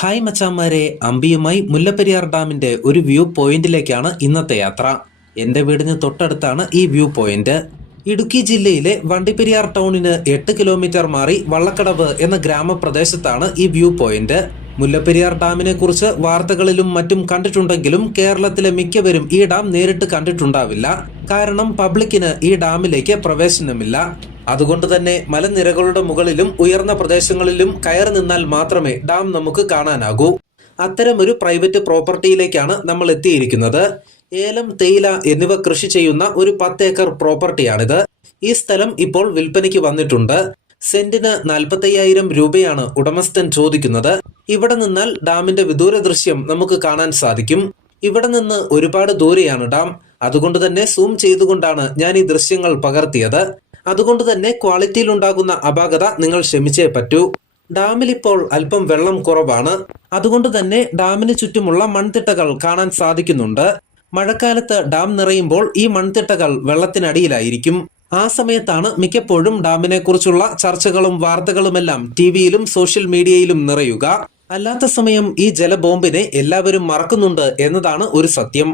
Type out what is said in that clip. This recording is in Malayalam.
ഹായ് മച്ചാന്മാരെ, അമ്പിയുമായി മുല്ലപ്പെരിയാർ ഡാമിന്റെ ഒരു വ്യൂ പോയിന്റിലേക്കാണ് ഇന്നത്തെ യാത്ര. എന്റെ വീടിന് തൊട്ടടുത്താണ് ഈ വ്യൂ പോയിന്റ്. ഇടുക്കി ജില്ലയിലെ വണ്ടിപ്പെരിയാർ ടൗണിന് 8 കിലോമീറ്റർ മാറി വള്ളക്കടവ് എന്ന ഗ്രാമപ്രദേശത്താണ് ഈ വ്യൂ പോയിന്റ്. മുല്ലപ്പെരിയാർ ഡാമിനെ കുറിച്ച് വാർത്തകളിലും മറ്റും കണ്ടിട്ടുണ്ടെങ്കിലും കേരളത്തിലെ മിക്കവരും ഈ ഡാം നേരിട്ട് കണ്ടിട്ടുണ്ടാവില്ല. കാരണം പബ്ലിക്കിന് ഈ ഡാമിലേക്ക് പ്രവേശനമില്ല. അതുകൊണ്ട് തന്നെ മലനിരകളുടെ മുകളിലും ഉയർന്ന പ്രദേശങ്ങളിലും കയറി നിന്നാൽ മാത്രമേ ഡാം നമുക്ക് കാണാനാകൂ. അത്തരമൊരു പ്രൈവറ്റ് പ്രോപ്പർട്ടിയിലേക്കാണ് നമ്മൾ എത്തിയിരിക്കുന്നത്. ഏലം, തേയില എന്നിവ കൃഷി ചെയ്യുന്ന ഒരു 10 ഏക്കർ പ്രോപ്പർട്ടിയാണിത്. ഈ സ്ഥലം ഇപ്പോൾ വിൽപ്പനയ്ക്ക് വന്നിട്ടുണ്ട്. സെന്റിന് 45,000 രൂപയാണ് ഉടമസ്ഥൻ ചോദിക്കുന്നത്. ഇവിടെ നിന്നാൽ ഡാമിന്റെ വിദൂര ദൃശ്യം നമുക്ക് കാണാൻ സാധിക്കും. ഇവിടെ നിന്ന് ഒരുപാട് ദൂരെയാണ് ഡാം. അതുകൊണ്ട് തന്നെ സൂം ചെയ്തുകൊണ്ടാണ് ഞാൻ ഈ ദൃശ്യങ്ങൾ പകർത്തിയത്. അതുകൊണ്ട് തന്നെ ക്വാളിറ്റിയിൽ ഉണ്ടാകുന്ന അപാകത നിങ്ങൾ ക്ഷമിച്ചേ പറ്റൂ. ഡാമിൽ ഇപ്പോൾ അല്പം വെള്ളം കുറവാണ്. അതുകൊണ്ട് തന്നെ ഡാമിന് ചുറ്റുമുള്ള മൺതിട്ടകൾ കാണാൻ സാധിക്കുന്നുണ്ട്. മഴക്കാലത്ത് ഡാം നിറയുമ്പോൾ ഈ മൺതിട്ടകൾ വെള്ളത്തിനടിയിലായിരിക്കും. ആ സമയത്താണ് മിക്കപ്പോഴും ഡാമിനെ കുറിച്ചുള്ള ചർച്ചകളും വാർത്തകളുമെല്ലാം ടിവിയിലും സോഷ്യൽ മീഡിയയിലും നിറയുക. അല്ലാത്ത സമയം ഈ ജലബോംബിനെ എല്ലാവരും മറക്കുന്നുണ്ട് എന്നതാണ് ഒരു സത്യം.